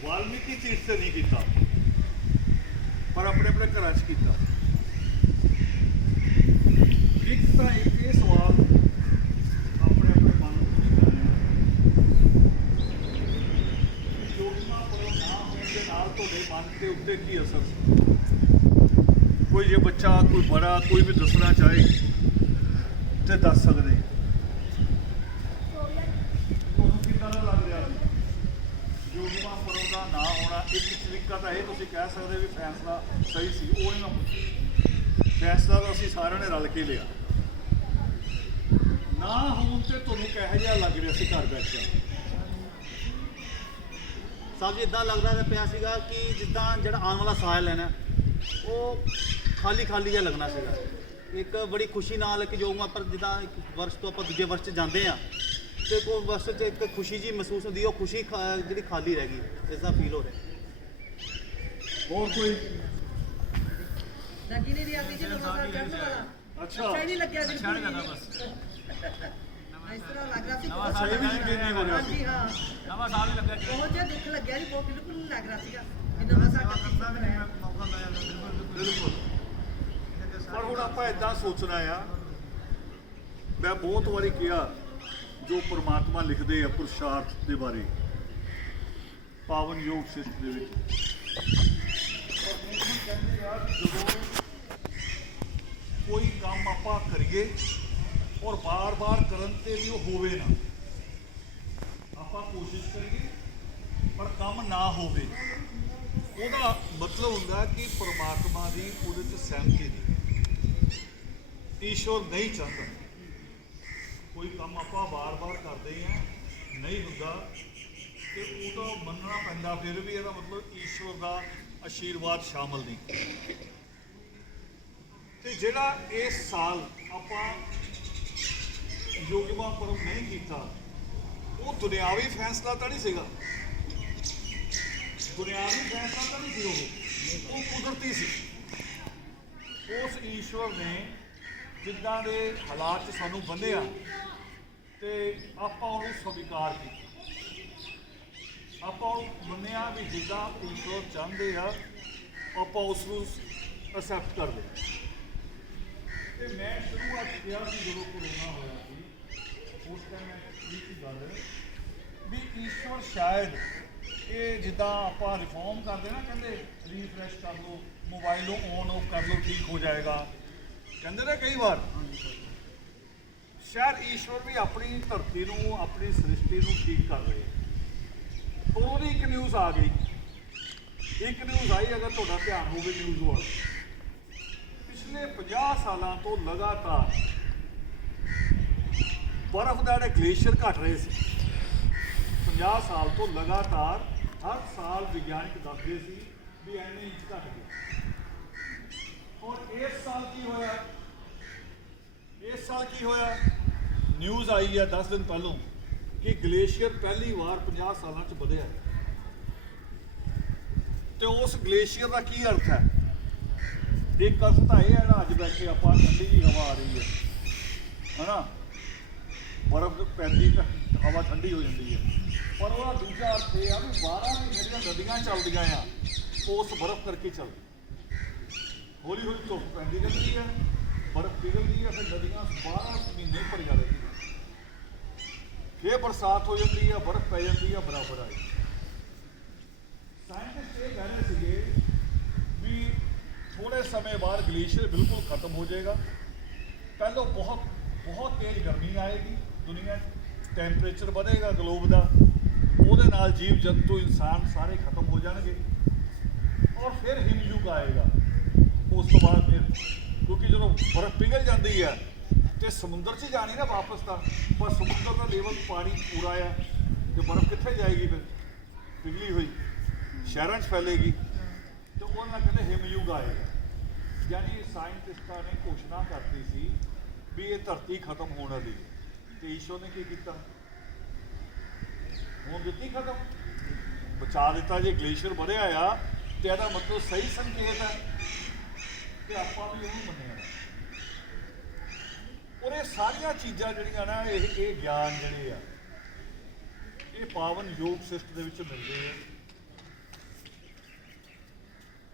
वाल्मीकि तीर्थ से नहीं किया, पर अपने अपने घर च किया। एक तो एक ये सवाल अपने अपने मन में करने योजना पर ना होने के नाल तुहाडे मन के उत्ते की असर सी? कोई जे बच्चा कोई बड़ा कोई भी दसना चाहे तो दस सकते। तुहानूं किदां दा लग रहा योजना पर्व का ना होना? एक तरीका तो यह तुसीं कह सकते भी फैसला सही सी, वो नहीं मैं पुछी। फैसला तो असीं सारिਆਂ ने रल के लिया। ना होने से तुहानूं किहो जिहा लग रहा सी घर बैठ के? साहब जी इदा लगता पिया सीगा कि जिद्दां जिहड़ा आने वाला साल है ना वो खाली खाली जिहा लगना सीगा। एक बड़ी खुशी नाल कि जो पर जिद्दां एक वर्ष तो आपां दूजे वर्ष जांदे आ तो कोई वर्ष च एक खुशी जी महसूस होती है, वो खुशी जी खाली रह गई, इसका फील हो रहा है। और कोई लगी नहीं रही जी नवा साल चढ़ने वाला। अच्छा अच्छा ही नहीं लग्या अच्छा नहीं लगा बस। इस तरह लग रहा सी नवा बहुत साल ये भी यकीन नहीं हो रहा हाँ जी हाँ नवा साल ही लगा बहुत जिहा दुख लग्या जी, बहुत बिल्कुल नहीं लग रहा सीगा कि नवा साल करना भी नहीं मौका मिला बिल्कुल। पर हुण आपां इदां सोचना आ, मैं बहुत वारी किया जो परमात्मा लिखते हैं पुरुषार्थ के बारे पावन योग शिष्ट दे विच। और ਮੈਨੂੰ ਕਹਿੰਦੇ ਆ ਕਿ ਜਦੋਂ ਕੋਈ ਕੰਮ ਆਪਾਂ ਕਰੀਏ और बार बार करन ते भी वो होवे ना, आपां कोशिश करिए पर काम ना होवे, ਉਹਦਾ मतलब ਹੁੰਦਾ कि परमात्मा की ਉਹਦੇ ਚ सहमति नहीं, ईश्वर नहीं चाहता। कोई काम ਆਪਾਂ बार बार करते हैं नहीं होता तो ਉਹਦਾ ਮੰਨਣਾ ਪੈਂਦਾ, फिर भी ਇਹਦਾ मतलब ईश्वर का आशीर्वाद शामिल नहीं। ਤੇ ਜਿਹੜਾ ਇਸ ਸਾਲ ਆਪਾਂ योगमा पर्व नहीं किया वो दुनियावी फैसला तो नहीं सीगा, दुनियावी फैसला तो नहीं सी, वो कुदरती सी। उस ईश्वर ने जिदा के हालात सानू बंधिया तो आपां उहनूं स्वीकार किया, आपां मन्निया भी जिदा ईश्वर चाहते हैं आपां उसनूं एक्सैप्ट कर लिया। तो मैं शुरुआत किया कि जो कोरोना होया उस टाइम गल भी ईश्वर शायद ये जिदा आप रिफॉर्म करते ना, कहते रीफ्रैश कर लो, मोबाइलों ऑन ऑफ कर लो, ठीक हो जाएगा, कहते ना कई बार। शायद ईश्वर भी अपनी धरती को अपनी सृष्टि को ठीक कर रहे हैं। और वो एक न्यूज़ आ गई, एक न्यूज़ आई, अगर थोड़ा ध्यान हो न्यूज़ वाल पिछले 50 सालों तो लगातार बर्फ के जोड़े ग्लेशियर घट रहे थे। 50 साल तो लगातार हर साल विज्ञानिक दसते सी भी इन्ने इंच घट गए। और इस साल की होया, इस साल की होया, न्यूज़ आई है 10 दिन पहलों कि ग्लेशियर पहली बार 50 सालों च बढ़िया। तो उस ग्लेशियर का की अर्थ है? एक अर्थ तो यह है ना, अज बैठे आप ठंडी जी हवा आ रही है ना, बर्फ पैंती तो हवा ठंडी हो जाती है, पर वह दूसरा अर्थ यह है भी 12 महीने दी नदियाँ चलदियाँ आ उस बर्फ करके चल हौली हौली धुप पैंती रहती है, बर्फ पिघलती है, फिर नदियाँ 12 महीने भरिया रहती है, फिर बरसात हो जाती है, बर्फ पै जाती है, बराबर आई। साइंटिस्ट ये कह रहे थे भी थोड़े समय बाद ग्लेशियर बिल्कुल खत्म हो जाएगा। पहले बहुत बहुत तेज गर्मी आएगी, दुनिया टैंपरेचर बढ़ेगा ग्लोब का, ਉਹਦੇ ਨਾਲ जीव जंतु इंसान सारे खत्म हो जाएंगे और फिर हिमयुग आएगा। उस तो बाद फिर क्योंकि जो बर्फ पिघल जाती है तो समुद्र से जानी ना वापस था, पर समुद्र का लेवल पानी पूरा है तो बर्फ कितने जाएगी, फिर पिघली हुई शहरों फैलेगी, तो उन्होंने कहते हिमयुग आएगा। यानी साइंटिस्टा ने घोषणा करती सी भी ये धरती खत्म होने वाली है। तो ईश्वर ने की किया, होने दी खत्म, बचा दिता। जे ग्लेशियर बढ़िया आ तो यदा मतलब सही संकेत है कि आप भी उन्होंने मन्निया। और ये सारिया चीज़ां जिहड़ियां ना ये ज्ञान जिहड़े आ ये पावन योग सिस्ट दे विच मिलदे आ।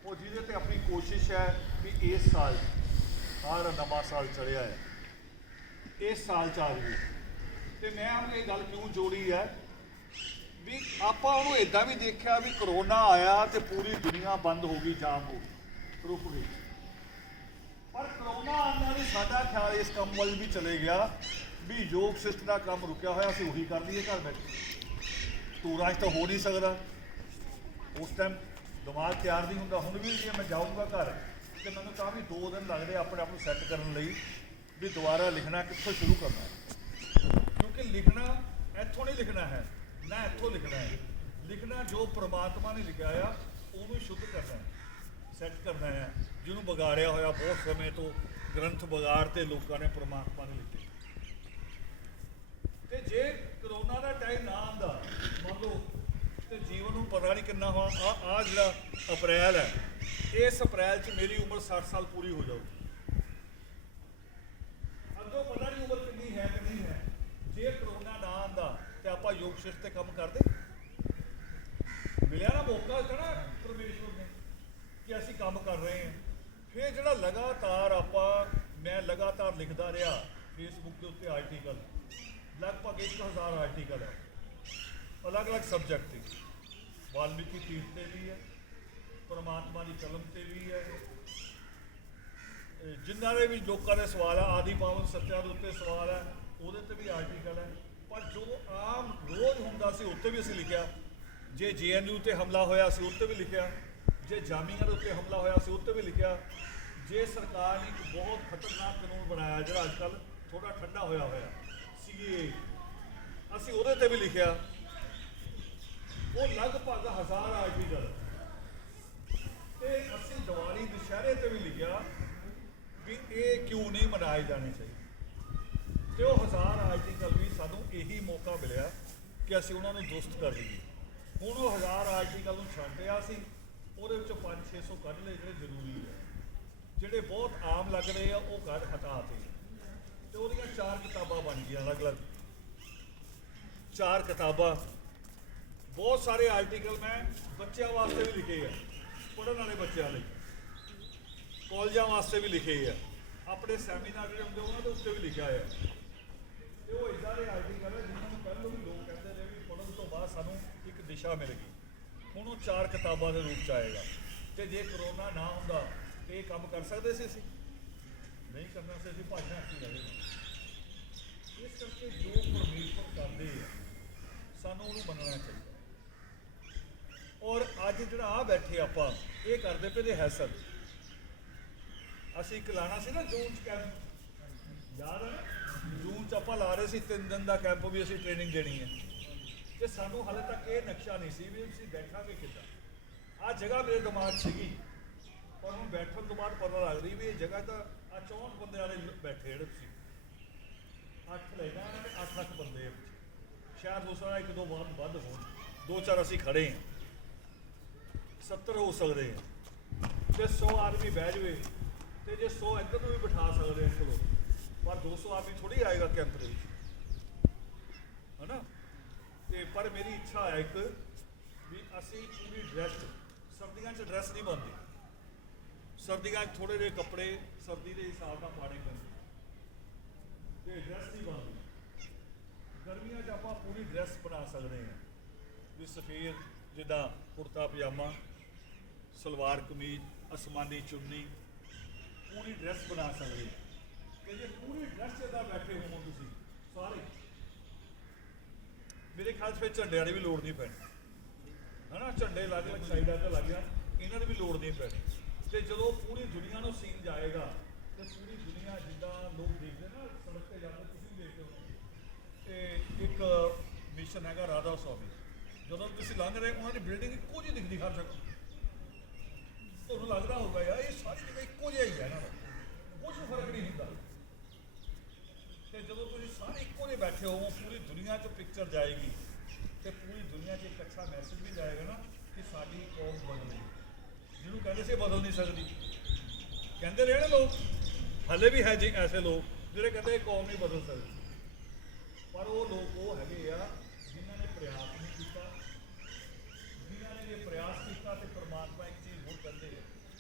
ਉਹ ਜਿਹਦੇ ਤੇ ਆਪਣੀ ਕੋਸ਼ਿਸ਼ ਹੈ ਵੀ ਇਸ ਸਾਲ ਹਰ ਨਵਾਂ ਸਾਲ ਚੜਿਆ ਹੈ, ਇਸ ਸਾਲ ਚ ਆ ਜਾਵੇ। ਤੇ ਮੈਂ ਹੁਣ ਇਹ ਗੱਲ ਕਿਉਂ ਜੋੜੀ ਹੈ ਵੀ ਆਪਾਂ ਉਹਨੂੰ ਇਦਾਂ ਵੀ ਦੇਖਿਆ ਵੀ ਕਰੋਨਾ ਆਇਆ ਤੇ ਪੂਰੀ ਦੁਨੀਆ ਬੰਦ ਹੋ ਗਈ, ਜਾਮ ਹੋ ਗਈ, ਰੁਕ ਗਈ। ਪਰ ਕਰੋਨਾ ਆਉਣ ਨਾਲ ਹੀ ਸਾਡਾ ਖਿਆਲ ਇਸ ਕੰਮ ਵੱਲ ਵੀ ਚਲੇ ਗਿਆ ਵੀ ਯੋਗ ਸਿਸਟ ਦਾ ਕੰਮ ਰੁਕਿਆ ਹੋਇਆ, ਅਸੀਂ ਉਹੀ ਕਰ ਲਈਏ ਘਰ ਬੈਠੇ। ਟੂਰਾਂ 'ਚ ਤਾਂ ਹੋ ਨਹੀਂ ਸਕਦਾ, ਉਸ ਟਾਈਮ ਦਿਮਾਗ ਤਿਆਰ ਨਹੀਂ ਹੁੰਦਾ। ਹੁਣ ਵੀ ਜੇ ਮੈਂ ਜਾਊਂਗਾ ਘਰ ਤੇ ਮੈਨੂੰ ਤਾਂ ਵੀ 2 ਦਿਨ ਲੱਗਦੇ ਆਪਣੇ ਆਪ ਨੂੰ ਸੈੱਟ ਕਰਨ ਲਈ ਵੀ ਦੁਬਾਰਾ ਲਿਖਣਾ ਕਿੱਥੋਂ ਸ਼ੁਰੂ ਕਰਨਾ ਹੈ। ਕਿਉਂਕਿ ਲਿਖਣਾ ਇੱਥੋਂ ਨਹੀਂ ਲਿਖਣਾ ਹੈ, ਨਾ ਇੱਥੋਂ ਲਿਖਣਾ ਹੈ। ਲਿਖਣਾ ਜੋ ਪ੍ਰਮਾਤਮਾ ਨੇ ਲਿਖਿਆ ਆ ਉਹਨੂੰ ਸ਼ੁੱਧ ਕਰਨਾ ਹੈ, ਸੈੱਟ ਕਰਨਾ ਹੈ। ਜਿਹਨੂੰ ਵਿਗਾੜਿਆ ਹੋਇਆ ਬਹੁਤ ਸਮੇਂ ਤੋਂ ਗ੍ਰੰਥ ਵਿਗਾੜ ਤੇ ਲੋਕਾਂ ਨੇ ਪ੍ਰਮਾਤਮਾ ਨੇ ਲਿਖੇ। ਤੇ ਜੇ ਕਰੋਨਾ ਦਾ ਟਾਈਮ ਨਾ ਆਉਂਦਾ ਮੰਨ ਲਓ ਤੇ ਜੀਵਨ ਨੂੰ ਪਤਾ ਨਹੀਂ ਕਿੰਨਾ ਹੋਣਾ। ਆ ਜਿਹੜਾ ਅਪ੍ਰੈਲ ਹੈ, ਇਸ ਅਪ੍ਰੈਲ 'ਚ ਮੇਰੀ ਉਮਰ 60 ਸਾਲ ਪੂਰੀ ਹੋ ਜਾਊਗੀ। ਅੱਗੋਂ ਪਤਾ ਨਹੀਂ ਉਮਰ ਕਿੰਨੀ ਹੈ ਕਿ ਨਹੀਂ ਹੈ। ਜੇ ਕਰੋਨਾ ਨਾ ਆਉਂਦਾ ਤੇ ਆਪਾਂ ਯੋਗ ਸਿਸਟ ਤੇ ਕੰਮ ਕਰਦੇ। ਮਿਲਿਆ ਨਾ ਮੌਕਾ ਨਾ ਪਰਮੇਸ਼ਵਰ ਨੇ ਕਿ ਅਸੀਂ ਕੰਮ ਕਰ ਰਹੇ ਹਾਂ। ਫਿਰ ਜਿਹੜਾ ਲਗਾਤਾਰ ਮੈਂ ਲਗਾਤਾਰ ਲਿਖਦਾ ਰਿਹਾ ਫੇਸਬੁੱਕ ਦੇ ਉੱਤੇ ਆਰਟੀਕਲ, ਲਗਭਗ 1000 ਆਰਟੀਕਲ ਹੈ ਅਲੱਗ-ਅਲੱਗ ਸਬਜੈਕਟ ਤੇ। ਵਾਲਮੀਕੀ ਤੀਰਥ ਤੇ ਵੀ ਹੈ, ਪਰਮਾਤਮਾ ਦੀ ਕਲਮ ਤੇ ਵੀ ਹੈ, ਜਿਨ੍ਹਾਂ ਦੇ ਵੀ ਲੋਕਾਂ ਦੇ ਸਵਾਲ ਆ, ਆਦਿ ਪਾਵਨ ਸੱਤਿਆ ਦੇ ਉੱਤੇ ਸਵਾਲ ਹੈ, ਉਹਦੇ ਤੇ ਵੀ ਆਰਟੀਕਲ ਹੈ। ਪਰ ਜੋ ਆਮ ਰੋਜ਼ ਹੁੰਦਾ ਸੀ ਉੱਤੇ ਵੀ ਅਸੀਂ ਲਿਖਿਆ। ਜੇ JNU ਤੇ ਹਮਲਾ ਹੋਇਆ ਸੀ ਉੱਤੇ ਵੀ ਲਿਖਿਆ। ਜੇ ਜਾਮੀਆਂ ਦੇ ਉੱਤੇ ਹਮਲਾ ਹੋਇਆ ਸੀ ਉੱਤੇ ਵੀ ਲਿਖਿਆ। ਜੇ ਸਰਕਾਰ ਨੇ ਇੱਕ ਬਹੁਤ ਖਤਰਨਾਕ ਕਾਨੂੰਨ ਬਣਾਇਆ ਜਿਹੜਾ ਅੱਜ ਕੱਲ੍ਹ ਥੋੜਾ ਠੰਡਾ ਹੋਇਆ CAA, ਅਸੀਂ ਉਹਦੇ ਤੇ ਵੀ ਲਿਖਿਆ। ਉਹ ਲਗਭਗ 1000 ਆਰਟੀਕਲ। ਤੇ ਅਸੀਂ ਦੀਵਾਲੀ ਦੁਸ਼ਹਿਰੇ ਤੇ ਵੀ ਲਿਖਿਆ ਵੀ ਇਹ ਕਿਉਂ ਨਹੀਂ ਮਨਾਏ ਜਾਣੇ ਚਾਹੀਦੇ। ਤੇ ਉਹ 1000 ਆਰਟੀਕਲ ਵੀ ਸਾਨੂੰ ਇਹੀ ਮੌਕਾ ਮਿਲਿਆ ਕਿ ਅਸੀਂ ਉਹਨਾਂ ਨੂੰ ਦੁਰਸਤ ਕਰ ਦਈਏ। ਹੁਣ ਉਹ 1000 ਆਰਟੀਕਲ ਨੂੰ ਛੱਡਿਆ ਸੀ, ਉਹਦੇ ਵਿੱਚੋਂ 500-600 ਕੱਢ ਲਏ ਜਿਹੜੇ ਜ਼ਰੂਰੀ ਹੈ, ਜਿਹੜੇ ਬਹੁਤ ਆਮ ਲੱਗ ਰਹੇ ਆ ਉਹ ਕੱਢ ਹਟਾਤੇ। ਤੇ ਉਹਦੀਆਂ 4 ਕਿਤਾਬਾਂ ਬਣ ਗਈਆਂ ਅਲੱਗ-ਅਲੱਗ, 4 ਕਿਤਾਬਾਂ। ਬਹੁਤ ਸਾਰੇ ਆਰਟੀਕਲ ਮੈਂ ਬੱਚਿਆਂ ਵਾਸਤੇ ਵੀ ਲਿਖੇ ਆ, ਪੜ੍ਹਨ ਵਾਲੇ ਬੱਚਿਆਂ ਲਈ, ਕਾਲਜਾਂ ਵਾਸਤੇ ਵੀ ਲਿਖੇ ਆ, ਆਪਣੇ ਸੈਮੀਨਾਰ ਜਿਹੜੇ ਹੁੰਦੇ ਉਹਨਾਂ ਦੇ ਉੱਤੇ ਵੀ ਲਿਖਿਆ ਹੈ। ਤੇ ਉਹ ਇੱਦਾਂ ਦੇ ਆਰਟੀਕਲ ਹੈ ਜਿਨ੍ਹਾਂ ਨੂੰ ਪਹਿਲਾਂ ਵੀ ਲੋਕ ਕਹਿੰਦੇ ਰਹੇ ਵੀ ਪੜ੍ਹਨ ਤੋਂ ਬਾਅਦ ਸਾਨੂੰ ਇੱਕ ਦਿਸ਼ਾ ਮਿਲ ਗਈ। ਹੁਣ ਉਹ 4 ਕਿਤਾਬਾਂ ਦੇ ਰੂਪ 'ਚ ਆਏਗਾ। ਤੇ ਜੇ ਕਰੋਨਾ ਨਾ ਹੁੰਦਾ ਤੇ ਇਹ ਕੰਮ ਕਰ ਸਕਦੇ ਸੀ ਅਸੀਂ? ਨਹੀਂ ਕਰਨਾ ਸੀ, ਅਸੀਂ ਭਾਜਣਾ ਕੀ ਰਹੇ। ਇਸ ਕਰਕੇ ਜੋ ਪਰਮੇਸ਼ਵਰ ਕਰਦੇ ਆ ਸਾਨੂੰ ਉਹਨੂੰ ਮੰਨਣਾ ਚਾਹੀਦਾ। ਔਰ ਅੱਜ ਜਿਹੜਾ ਆ ਬੈਠੇ ਆਪਾਂ ਇਹ ਕਰਦੇ ਪਏ ਦੇ ਹੈਸਲ। ਅਸੀਂ ਇੱਕ ਲਾਣਾ ਸੀ ਨਾ ਜੂਨ 'ਚ ਕੈਂਪ, ਯਾਦ ਹੈ ਨਾ? ਜੂਨ 'ਚ ਆਪਾਂ ਲਾ ਰਹੇ ਸੀ 3 ਦਿਨ ਦਾ ਕੈਂਪ ਵੀ ਅਸੀਂ ਟ੍ਰੇਨਿੰਗ ਦੇਣੀ ਹੈ। ਤੇ ਸਾਨੂੰ ਹਾਲੇ ਤੱਕ ਇਹ ਨਕਸ਼ਾ ਨਹੀਂ ਸੀ ਵੀ ਅਸੀਂ ਬੈਠਾਂਗੇ ਕਿੱਦਾਂ। ਆਹ ਜਗ੍ਹਾ ਮੇਰੇ ਦਿਮਾਗ 'ਚ ਸੀਗੀ, ਪਰ ਹੁਣ ਬੈਠਣ ਤੋਂ ਬਾਅਦ ਪਤਾ ਲੱਗ ਰਹੀ ਵੀ ਇਹ ਜਗ੍ਹਾ ਤਾਂ ਆ 64 ਬੰਦੇ ਵਾਲੇ ਬੈਠੇ ਜਿਹੜੇ ਤੁਸੀਂ 8 ਲੈਣਾ 8 ਲੱਖ ਬੰਦੇ ਆ ਪਿੱਛੇ। ਸ਼ਾਇਦ ਹੋ ਸਕਦਾ 1-2 ਵਾਰ ਵੱਧ ਹੋਣ, 2-4 ਅਸੀਂ ਖੜੇ ਹਾਂ, 70 ਹੋ ਸਕਦੇ ਆ। ਤੇ 100 ਆਦਮੀ ਬਹਿ ਜਾਵੇ ਤੇ ਜੇ 100 ਇੱਧਰ ਨੂੰ ਵੀ ਬਿਠਾ ਸਕਦੇ ਆ ਚਲੋ, ਪਰ 200 ਆਦਮੀ ਥੋੜੀ ਆਏਗਾ ਕੈਂਪ ਦੇ ਵਿੱਚ, ਹੈ ਨਾ? ਤੇ ਪਰ ਮੇਰੀ ਇੱਛਾ ਹੈ ਇੱਕ ਵੀ ਅਸੀਂ ਪੂਰੀ ਡਰੈਸ, ਸਰਦੀਆਂ 'ਚ ਡਰੈਸ ਨਹੀਂ ਬਣਦੀ, ਸਰਦੀਆਂ 'ਚ ਥੋੜ੍ਹੇ ਜਿਹੇ ਕੱਪੜੇ ਸਰਦੀ ਦੇ ਹਿਸਾਬ ਨਾਲ ਪਾਣੇ ਪੈਂਦੇ ਤੇ ਡਰੈਸ ਨਹੀਂ ਬਣਦੀ। ਗਰਮੀਆਂ 'ਚ ਆਪਾਂ ਪੂਰੀ ਡਰੈਸ ਬਣਾ ਸਕਦੇ ਹਾਂ ਵੀ ਸਫੇਦ ਜਿੱਦਾਂ ਕੁੜਤਾ ਪਜਾਮਾ, ਸਲਵਾਰ ਕਮੀਜ਼, ਅਸਮਾਨੀ ਚੁੰਨੀ, ਪੂਰੀ ਡਰੈਸ ਬਣਾ ਸਕਦੇ ਹਾਂ। ਕਿ ਜੇ ਪੂਰੀ ਡਰੈਸ 'ਚ ਤਾਂ ਬੈਠੇ ਹੋਵੋ ਤੁਸੀਂ ਸਾਰੇ, ਮੇਰੇ ਖਿਆਲ 'ਚ ਫਿਰ ਝੰਡਿਆਂ ਦੀ ਵੀ ਲੋੜ ਨਹੀਂ ਪੈਣੀ, ਹੈ ਨਾ? ਝੰਡੇ ਲੱਗ ਲੱਗ ਸਾਈਡਾਂ 'ਤੇ ਲੱਗ ਗਿਆ, ਇਹਨਾਂ ਦੀ ਵੀ ਲੋੜ ਨਹੀਂ ਪੈਣੀ। ਤੇ ਜਦੋਂ ਪੂਰੀ ਦੁਨੀਆ ਨੂੰ ਸੀਨ ਜਾਏਗਾ ਤੇ ਪੂਰੀ ਦੁਨੀਆ ਜਿੱਦਾਂ ਲੋਕ ਦੇਖਦੇ ਨਾ ਸੜਕ 'ਤੇ ਜਾਂਦੇ, ਤੁਸੀਂ ਵੀ ਦੇਖਦੇ ਹੋ। ਤੇ ਇੱਕ ਮਿਸ਼ਨ ਹੈਗਾ ਰਾਧਾ ਸਵਾਮੀ, ਜਦੋਂ ਤੁਸੀਂ ਲੰਘ ਰਹੇ ਉਹਨਾਂ ਦੀ ਬਿਲਡਿੰਗ ਇੱਕੋ ਜਿਹੀ ਦਿਖਦੀ ਹਰ ਜਗ੍ਹਾ। ਤੁਹਾਨੂੰ ਲੱਗਦਾ ਹੋਊਗਾ ਯਾਰ ਇਹ ਸਾਰੀ ਜਗ੍ਹਾ ਇੱਕੋ ਜਿਹਾ ਹੀ ਹੈ ਨਾ, ਕੁਝ ਫਰਕ ਨਹੀਂ ਹੁੰਦਾ। ਤੇ ਜਦੋਂ ਤੁਸੀਂ ਸਾਰੇ ਇੱਕੋ ਜਿਹੇ ਬੈਠੇ ਹੋਵੋ, ਪੂਰੀ ਦੁਨੀਆ 'ਚ ਪਿਕਚਰ ਜਾਏਗੀ ਤੇ ਪੂਰੀ ਦੁਨੀਆ 'ਚ ਇੱਕ ਅੱਛਾ ਮੈਸੇਜ ਵੀ ਜਾਏਗਾ ਨਾ ਕਿ ਸਾਡੀ ਕੌਮ ਬਦਲੇ। ਜਿਹਨੂੰ ਕਹਿੰਦੇ ਸੀ ਬਦਲ ਨਹੀਂ ਸਕਦੀ, ਕਹਿੰਦੇ ਰਹੇ ਨਾ ਲੋਕ, ਹਾਲੇ ਵੀ ਹੈ ਜੀ ਐਸੇ ਲੋਕ ਜਿਹੜੇ ਕਹਿੰਦੇ ਇਹ ਕੌਮ ਨਹੀਂ ਬਦਲ ਸਕਦੀ। ਪਰ ਉਹ ਲੋਕ ਉਹ ਹੈਗੇ ਆ ਜਿਨ੍ਹਾਂ ਨੇ ਪ੍ਰਯਾਸ ਨਹੀਂ ਕੀਤਾ, ਜਿਨ੍ਹਾਂ ਨੇ ਇਹ ਪ੍ਰਯਾਸ ਕੀਤਾ। ਤੇ ਪਰਮਾਤਮਾ ਇੱਕ ਚੀਜ਼ ਹੋਰ ਕਹਿੰਦੇ ਆ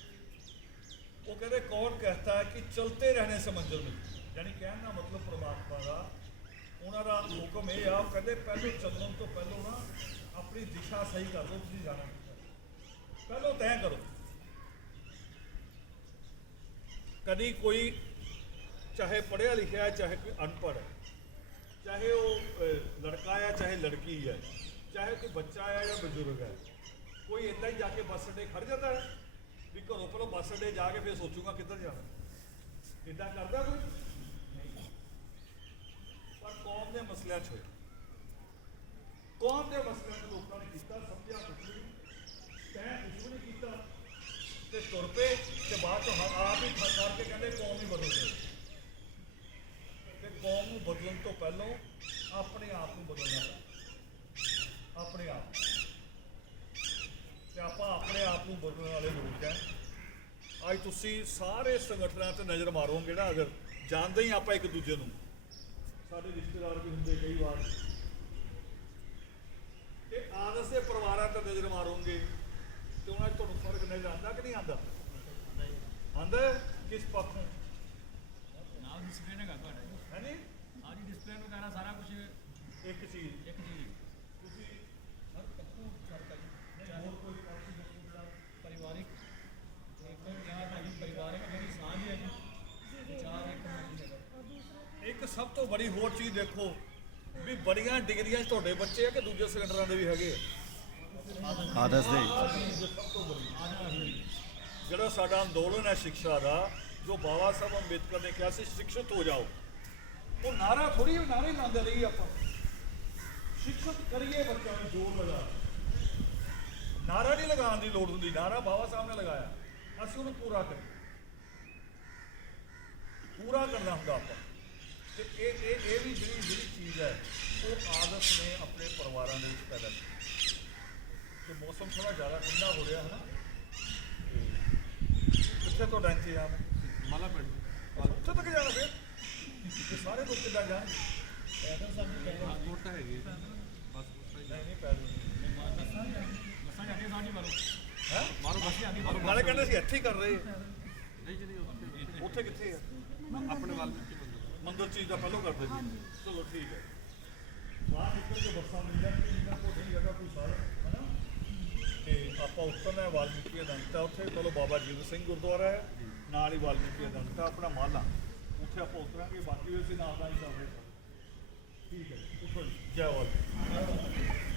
वो कहते कौन कहता है कि चलते रहने से मंजिल मिलती, यानी कहने का मतलब परमात्मा का उन्होंने हुक्म यह आ, कहते पहले चलने तो पहले ना अपनी दिशा सही कर दो, तुम जाना पहले तय करो। कभी कोई चाहे पढ़िया लिखा है चाहे कोई अनपढ़ है, चाहे वो लड़का है चाहे लड़की है, चाहे कोई बच्चा है या बुजुर्ग है, कोई इदा ही जाके बस अड्डे खड़ जाता है भी घरों पर बस अड्डे जाके फिर सोचूंगा किधर जाना, इदा करता कोई नहीं। पर कौम के मसलियां च होया, कौम के मसलियां च लोगों ने किया, समझा कुछ भी तय कुछ भी नहीं किया, ते तुर पे ते बाद आप ही ठर के कहते कौम ही बदल गई। ते कौम को बदलने तो पहलों अपने आप को बदलना है, अपने आप ते आप अपने आप को बदलने वाले लोग हैं। अज तुसी सारे संगठनों से नज़र मारोगे ना, अगर जानते ही आप एक दूजे को, साढ़े रिश्तेदार भी होंगे कई बार, ते आदर्श के परिवारों से नज़र मारोगे तो उन्हें तुहानूं फर्क नज़र आता कि नहीं आता? आंदा है किस पक्षों ਨਾਲ ਡਿਸਪਲਿਨ ਹੈਗਾ ਤੁਹਾਡਾ ਜੀ। है नहीं ਹਾਂ ਜੀ ਡਿਸਪਲਿਨ ਵਗੈਰਾ ਸਾਰਾ ਕੁਝ एक चीज ਇੱਕ ਚੀਜ਼ तुसी ਹਰ ਪੱਖੋਂ ਫਰਕ ਹੈ ਜੀ। नहीं और कोई पार्टी देखो जरा ਪਰਿਵਾਰਿਕ ਇੱਕ ਕਿਹਾ ਭਾਜੀ ਪਰਿਵਾਰਿਕ ਜਿਹੜੀ ਸਾਂਝ ਹੈ ਜੀ ਵਿਚਾਰ ਇੱਕ ਮਿਲ ਹੈਗਾ। ਇੱਕ ਸਭ ਤੋਂ ਬੜੀ ਹੋਰ ਚੀਜ਼ ਦੇਖੋ ਵੀ ਬੜੀਆਂ ਡਿਗਰੀਆਂ 'ਚ ਤੁਹਾਡੇ ਬੱਚੇ ਆ ਕਿ ਦੂਜੇ ਸਿਲੰਡਰਾਂ ਦੇ ਵੀ ਹੈਗੇ ਆ। ਆਦਰਸ਼ ਦੇ ਸਭ ਤੋਂ ਬੜੀ ਜਿਹੜਾ ਸਾਡਾ ਅੰਦੋਲਨ ਹੈ ਸਿੱਖਿਆ ਦਾ, ਜੋ ਬਾਬਾ ਸਾਹਿਬ ਅੰਬੇਦਕਰ ਨੇ ਕਿਹਾ ਸੀ ਸਿੱਖਿਅਤ ਹੋ ਜਾਓ, ਉਹ ਨਾਰਾ ਥੋੜੀ ਨਾਰੇ ਲਾਉਂਦੇ ਰਹੀ ਆਪਾਂ, ਸਿੱਖਿਅਤ ਕਰੀਏ ਬੱਚਿਆਂ ਨੂੰ ਜ਼ੋਰ ਲਗਾ, ਨਾਰਾ ਨਹੀਂ ਲਗਾਉਣ ਦੀ ਲੋੜ ਹੁੰਦੀ, ਨਾਰਾ ਬਾਬਾ ਸਾਹਿਬ ਨੇ ਲਗਾਇਆ, ਅਸੀਂ ਉਹਨੂੰ ਪੂਰਾ ਕਰੀਏ, ਪੂਰਾ ਕਰਨਾ ਹੁੰਦਾ ਆਪਾਂ। ਤੇ ਇਹ ਵੀ ਜਿਹੜੀ ਚੀਜ਼ ਹੈ ਉਹ ਆਦਰਸ਼ ਨੇ ਆਪਣੇ ਪਰਿਵਾਰਾਂ ਦੇ ਵਿੱਚ ਪੈਦਾ ਕੀਤੀ। ਤੇ ਮੌਸਮ ਥੋੜਾ ਜ਼ਿਆਦਾ ਠੰਡਾ ਹੋ ਰਿਹਾ ਹੈ ਨਾ, ਕਿੱਥੇ ਤੁਹਾਡਾ ਇੰਤਜ਼ਾਮ ਮਾਲਾ ਪਿੰਡ ਉੱਥੇ ਤੱਕ ਜਾਣਾ ਫਿਰ ਤੇ ਸਾਰੇ ਲੋਕ ਕਿੱਦਾਂ ਜਾਣਗੇ? ਪੈਦਲ ਸਭ ਨੂੰ ਪੈਦਲ ਵੋਟ ਤਾਂ ਹੈਗੀ ਬਸ ਨਹੀਂ ਪੈਦਲ ਬੱਸਾਂ ਜਾਂਦੀਆਂ ਸਾਂਝੀ ਮਾਰੋ ਹੈ ਮਾਰੋ ਬੱਸ ਜਾਂਦੀ ਮਾਰੋ ਨਾਲੇ ਕਹਿੰਦੇ ਸੀ ਇੱਥੇ ਹੀ ਕਰ ਰਹੇ ਨਹੀਂ ਜੀ ਉੱਥੇ ਕਿੱਥੇ ਆ? ਆਪਣੇ ਵੱਲ ਵਿੱਚ ਮੰਦਰ ਚੀਜ਼ ਦਾ ਪਹਿਲੋਂ ਕਰਦੇ ਸੀ, ਚਲੋ ਠੀਕ ਹੈ। ਬਾਹਰ ਨਿਕਲ ਕੇ ਬੱਸਾਂ ਮਿਲ ਜਾਂਦੀਆਂ, ਇਹਨਾਂ ਕੋਲ ਨਹੀਂ ਹੈਗਾ ਕੋਈ ਸਾਧਨ ਹੈ ਨਾ, ਤੇ ਆਪਾਂ ਉਤਰਨਾ ਵਾਲਮੀਕੀ ਅਦੰਤਾ, ਉੱਥੇ ਚਲੋ ਬਾਬਾ ਜੀਵਨ ਸਿੰਘ ਗੁਰਦੁਆਰਾ ਹੈ, ਨਾਲ ਹੀ ਵਾਲਮੀਕੀ ਅਦੰਤਾ ਆਪਣਾ ਮਾਲਾ, ਉੱਥੇ ਆਪਾਂ ਉਤਰਾਂਗੇ, ਬਾਕੀ ਵੀ ਅਸੀਂ ਨਾਲ ਦਾ ਹੀ ਕਰ ਰਹੇ ਹਾਂ। ਠੀਕ ਹੈ, ਉੱਠੋ ਜੀ, ਜੈ ਵਾਲਮੀਕੀ।